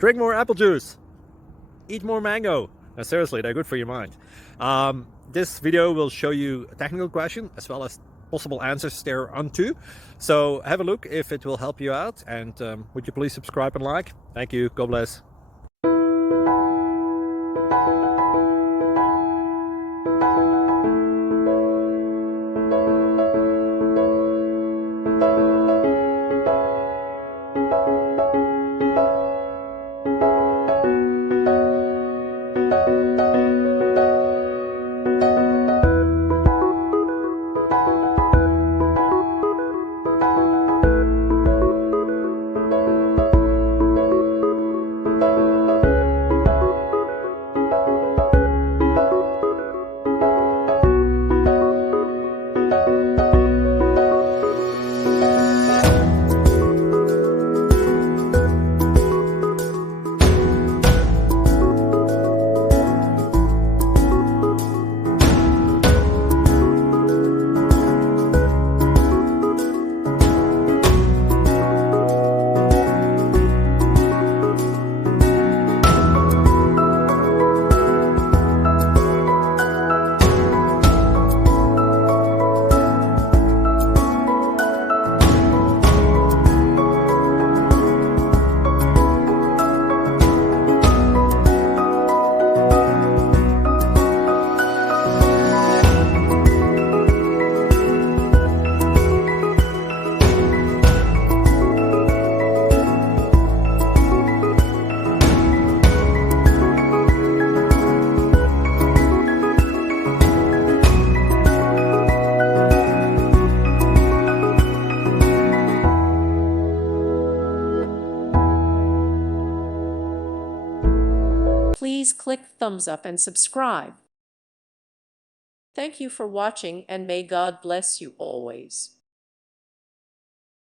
Drink more apple juice. Eat more mango. No, seriously, they're good for your mind. This video will show you a technical question as well as possible answers thereunto. So have a look if it will help you out, and would you please subscribe and like? Thank you. God bless. Please click thumbs up and subscribe. Thank you for watching, and may God bless you always.